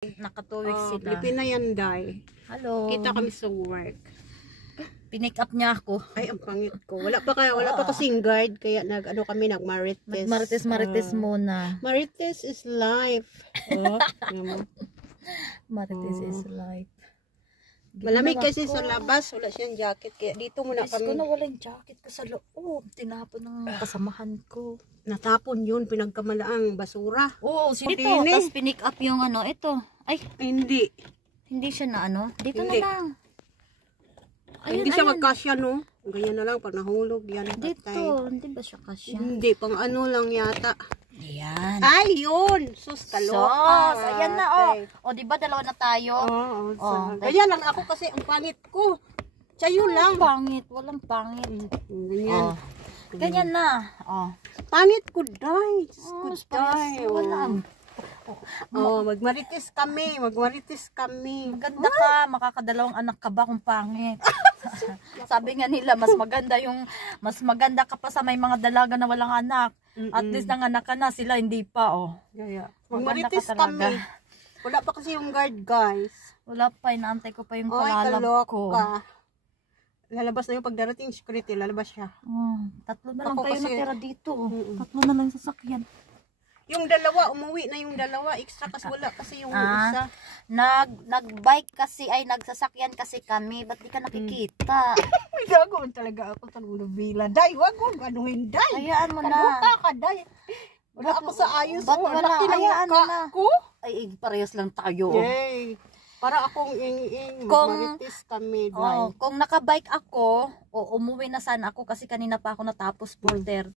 Nakatuwig sila. Pilipina yan, Day. Hello. Kita kami sa work. Pinick up niya ako. Ay, ang pangit ko. Wala pa kasing guard, kaya nag-marites. Marites muna. Marites is life. Marites is life. Malamig kasi sa labas, wala siyang jacket, kaya dito muna kami. Ko na walang jacket ko sa loob. Tinapon ng kasamahan ko. Natapon yun, pinagkamalaang basura. Oo, dito. Tapos pinick up yung ito. Ay, hindi. Hindi siya na Dito Hindi. na lang. Ayun, Hindi siya magkasya, no? Ganyan na lang, pag nahulog, yan. Dito, patay. hindi ba siya kasya? Hindi, pang ano lang yata. Ayan. Ay, yun! Sus, kaloka. Ayan na, O, diba dalawa na tayo? Oo. Ganyan lang ako kasi ang pangit ko. Sayo lang. Pangit, walang pangit. Ganyan. Ganyan na. Pangit ko, Day. Sus ko, Day. Wala. Magmarites kami. Maganda ka, makakadalawang anak ka ba kung pangit? Sabi nga nila, mas maganda ka pa sa may mga dalaga na walang anak. At least nanganak ka na, sila hindi pa, Magmarites kami. Wala pa kasi yung guard, guys. Wala pa, inaantay ko pa yung Ay, pangalab ko. kaloka. Lalabas na yung pagdarating security, lalabas siya. Tatlo na lang Ako tayo kasi- natira dito. Tatlo na lang sasakyan. Yung dalawa, umuwi na yung dalawa. Extra kasi wala kasi yung isa. Nag-bike kasi, nagsasakyan kasi kami. Ba't di ka nakikita? May gagawin talaga ako sa nubila. Day, wag mo anuhin, Day. Hayaan mo na. Kaluta ka, Day. Wala ako sa ayos. Ba't wala? Laki ng Hayaan mo mukha na. ko. Ay, parehas lang tayo. Yay. Para akong marites kami, Day. Kung nakabike ako, umuwi na sana ako kasi kanina pa ako natapos 4:30.